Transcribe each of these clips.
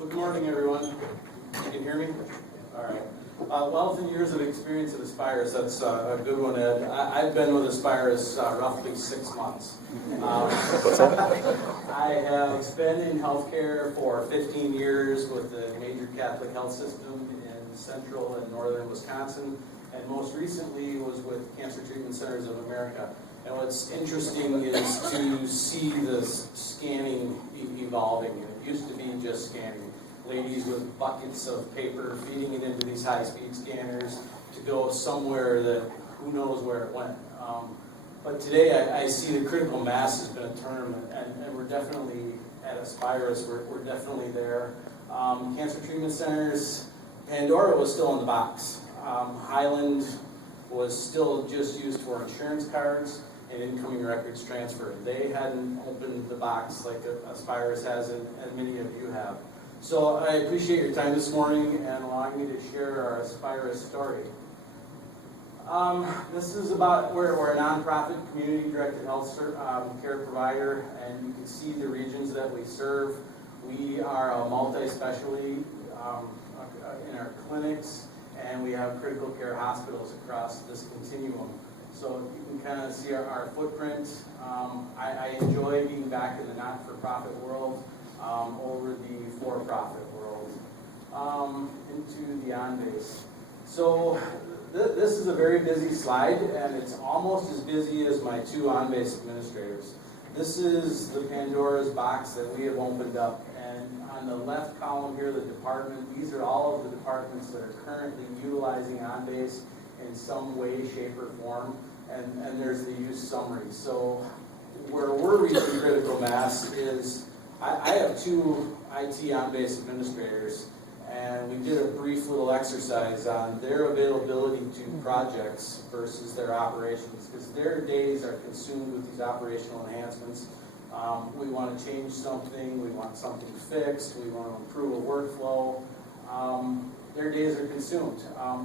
Well, good morning, everyone. You can hear me? All right. Wealth and years of experience at Aspirus, that's a good one, Ed. I've been with Aspirus roughly 6 months. I have been in healthcare for 15 years with the major Catholic health system in central and northern Wisconsin, and most recently was with Cancer Treatment Centers of America. And what's interesting is to see this scanning evolving. It used to be just scanning. Ladies with buckets of paper feeding it into these high-speed scanners to go somewhere that who knows where it went. But today I see the critical mass has been a term, and we're definitely at Aspirus, we're definitely there. Cancer Treatment Centers, Pandora was still in the box. Highland was still just used for insurance cards and incoming records transfer. They hadn't opened the box like Aspirus has, and many of you have. So I appreciate your time this morning and allowing me to share our Aspirus story. This is about, we're a nonprofit community-directed health care provider, and you can see the regions that we serve. We are a multi-specialty in our clinics, and we have critical care hospitals across this continuum. So you can kind of see our footprint. I enjoy being back in the not-for-profit world over the for-profit world, into the OnBase. So this is a very busy slide, and it's almost as busy as my two OnBase administrators. This is the Pandora's box that we have opened up, and on the left column here, the department, these are all of the departments that are currently utilizing OnBase in some way, shape, or form, and there's the use summary. So where we're reaching critical mass is, I have two IT OnBase administrators, and we did a brief little exercise on their availability to projects versus their operations, because their days are consumed with these operational enhancements. We want to change something, we want something fixed, we want to improve a workflow. Their days are consumed.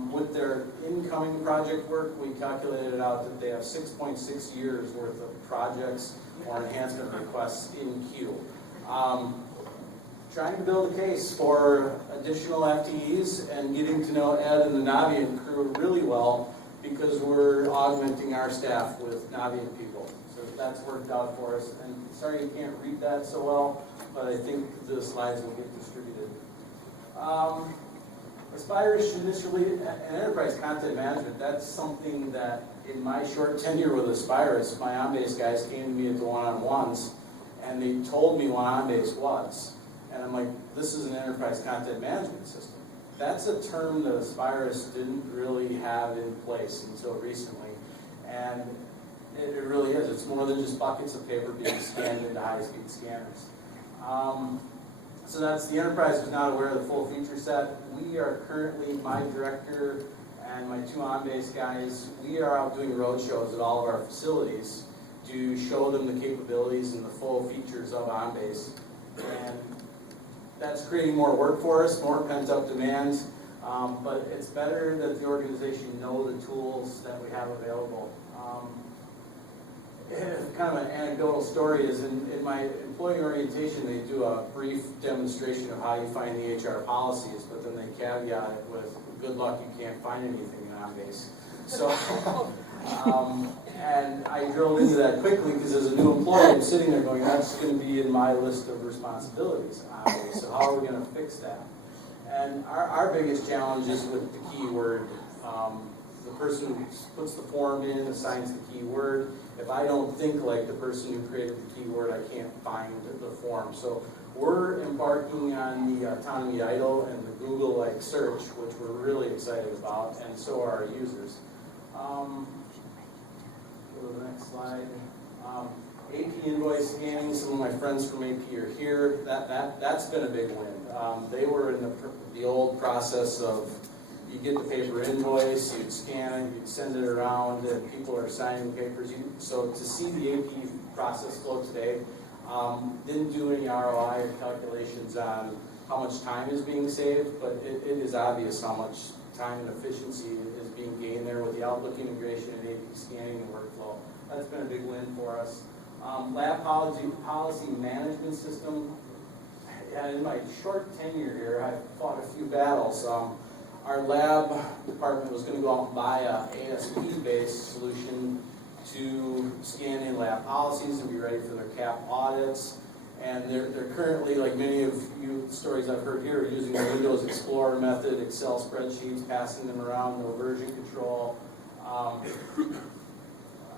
With their incoming project work, we calculated out that they have 6.6 years worth of projects or enhancement requests in queue. Trying to build a case for additional FTEs and getting to know Ed and the Naviant crew really well, because we're augmenting our staff with Naviant people. So that's worked out for us. And sorry you can't read that so well, but I think the slides will get distributed. Aspirus initially, and enterprise content management, that's something that in my short tenure with Aspirus, my OnBase guys came to me at the one-on-ones, and they told me what OnBase was. And I'm like, this is an enterprise content management system. That's a term that Aspirus didn't really have in place until recently. And it really is. It's more than just buckets of paper being scanned into high-speed scanners. So that's, the enterprise was not aware of the full feature set. We are currently, my director and my two OnBase guys, we are out doing road shows at all of our facilities to show them the capabilities and the full features of OnBase. And that's creating more work for us, more pent-up demand, but it's better that the organization know the tools that we have available. Kind of an anecdotal story is in my employee orientation, they do a brief demonstration of how you find the HR policies, but then they caveat it with, good luck, you can't find anything in OnBase. So, and I drilled into that quickly, because as a new employee, I'm sitting there going, that's going to be in my list of responsibilities. So how are we going to fix that? And our biggest challenge is with the keyword. The person who puts the form in assigns the keyword. If I don't think like the person who created the keyword, I can't find the form. So we're embarking on the Autonomy Idle and the Google-like search, which we're really excited about, and so are our users. Go to the next slide. AP invoice scanning. Some of my friends from AP are here. That's been a big win. They were in the old process of, you get the paper invoice, you'd scan it, you'd send it around, and people are signing papers. So to see the AP process flow today, didn't do any ROI calculations on how much time is being saved, but it is obvious how much time and efficiency is being gained there with the Outlook integration and AP scanning and workflow. That's been a big win for us. Lab policy management system, Yeah, in my short tenure here, I fought a few battles. Our lab department was going to go out and buy a ASP-based solution to scan in lab policies and be ready for their CAP audits. And they're currently, like many of you stories I've heard here, using the Windows Explorer method, Excel spreadsheets, passing them around, no version control.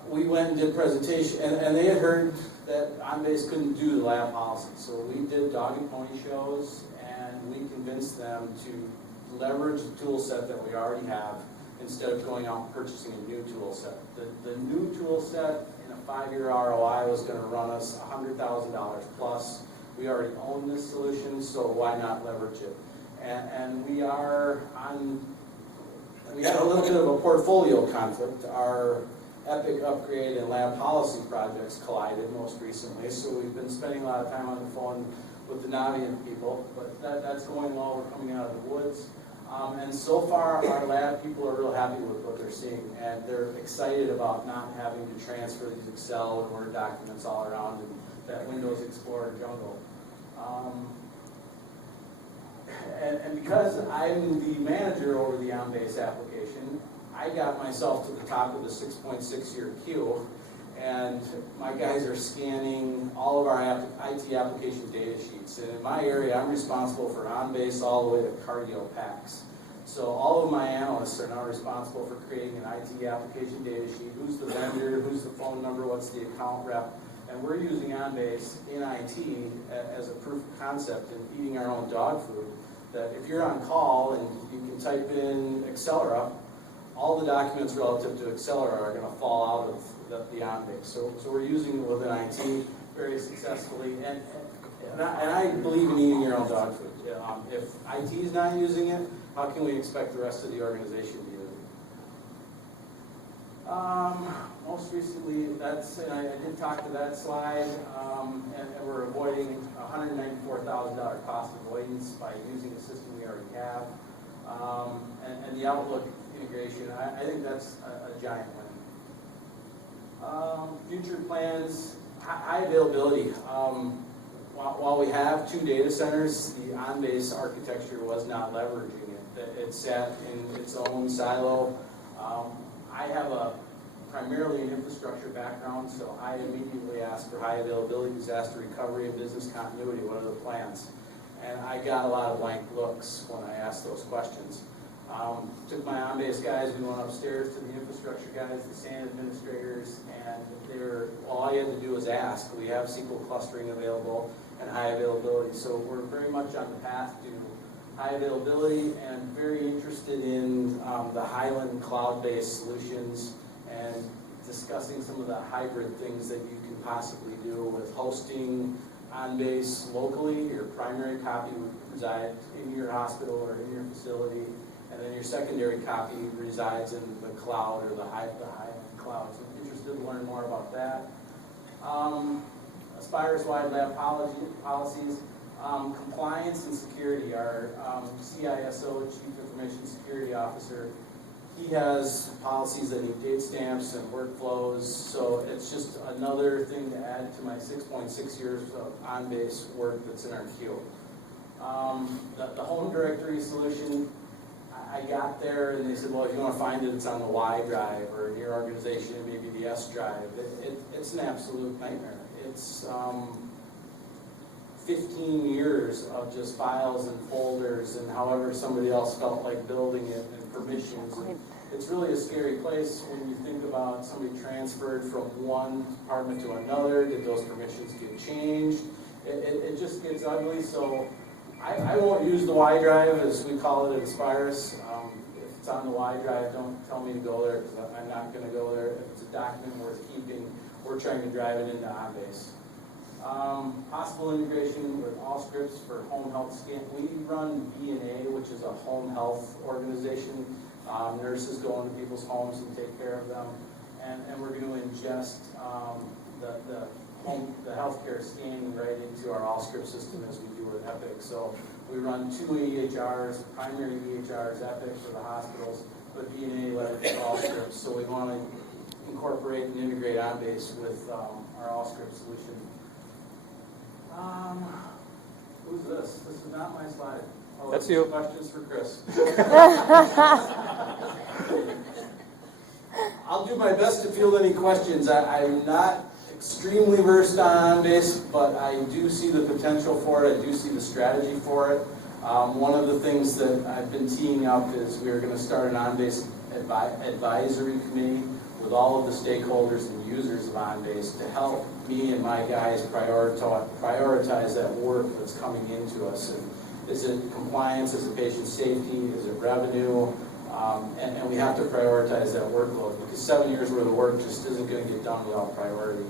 We went and did presentation, and they had heard that OnBase couldn't do the lab policy. So we did dog and pony shows, and we convinced them to leverage the tool set that we already have instead of going out and purchasing a new tool set. The new tool set in a 5-year ROI was going to run us $100,000 plus. We already own this solution, so why not leverage it? And we had a little bit of a portfolio conflict. Our Epic upgrade and lab policy projects collided most recently, so we've been spending a lot of time on the phone with the Naviant people, but that's going well. We're coming out of the woods. And so far, our lab people are real happy with what they're seeing, and they're excited about not having to transfer these Excel and Word documents all around in that Windows Explorer jungle. And because I'm the manager over the OnBase application, I got myself to the top of the 6.6-year queue, and my guys are scanning all of our IT application data sheets. And in my area, I'm responsible for OnBase all the way to cardio packs. So all of my analysts are now responsible for creating an IT application data sheet. Who's the vendor, who's the phone number, what's the account rep. And we're using OnBase in IT as a proof of concept in eating our own dog food. That if you're on call and you can type in Accelera, all the documents relative to Accelera are going to fall out of the OnBase. So we're using it within IT very successfully. And I believe in eating your own dog food. If IT is not using it, how can we expect the rest of the organization to use it? Most recently, and I did talk to that slide, and we're avoiding $194,000 cost avoidance by using a system we already have. And the Outlook integration, I think that's a giant win. Future plans, high availability. While we have 2 data centers, the OnBase architecture was not leveraging it. It sat in its own silo. I have primarily an infrastructure background, so I immediately asked for high availability, disaster recovery, and business continuity. What are the plans? And I got a lot of blank looks when I asked those questions. Took my OnBase guys, we went upstairs to the infrastructure guys, the SAN administrators, and all you had to do was ask. We have SQL clustering available and high availability, so we're very much on the path to high availability and very interested in the Highland cloud-based solutions and discussing some of the hybrid things that you can possibly do with hosting OnBase locally. Your primary copy would reside in your hospital or in your facility, and then your secondary copy resides in the cloud or the Highland cloud. So I'm interested to learn more about that. Aspirus-wide lab policies, compliance and security. Our CISO, Chief Information Security Officer, he has policies that need date stamps and workflows, so it's just another thing to add to my 6.6 years of OnBase work that's in our queue. The home directory solution, I got there and they said, well, if you want to find it, it's on the Y drive, or in your organization, maybe the S drive. It's an absolute nightmare. It's 15 years of just files and folders and however somebody else felt like building it and permissions. And it's really a scary place when you think about somebody transferred from one department to another. Did those permissions get changed? It just gets ugly. So I won't use the Y drive, as we call it at Aspirus. If it's on the Y drive, don't tell me to go there, because I'm not going to go there. If it's a document worth keeping, we're trying to drive it into OnBase. Possible integration with Allscripts for home health scan. We run B&A, which is a home health organization. Nurses go into people's homes and take care of them. And we're going to ingest the healthcare scanning right into our Allscripts system as we do with Epic. So we run 2 EHRs, primary EHRs, Epic for the hospitals, but B&A leverages Allscripts. So we want to incorporate and integrate OnBase with our Allscripts solution. Who's this? This is not my slide. Oh, That's this is you. Questions for Chris. I'll do my best to field any questions. I'm not extremely versed on OnBase, but I do see the potential for it. I do see the strategy for it. One of the things that I've been teeing up is we're going to start an OnBase advisory committee with all of the stakeholders and users of OnBase to help me and my guys prioritize that work that's coming into us. And is it compliance? Is it patient safety? Is it revenue? And we have to prioritize that workload because 7 years worth of work just isn't going to get done without priority.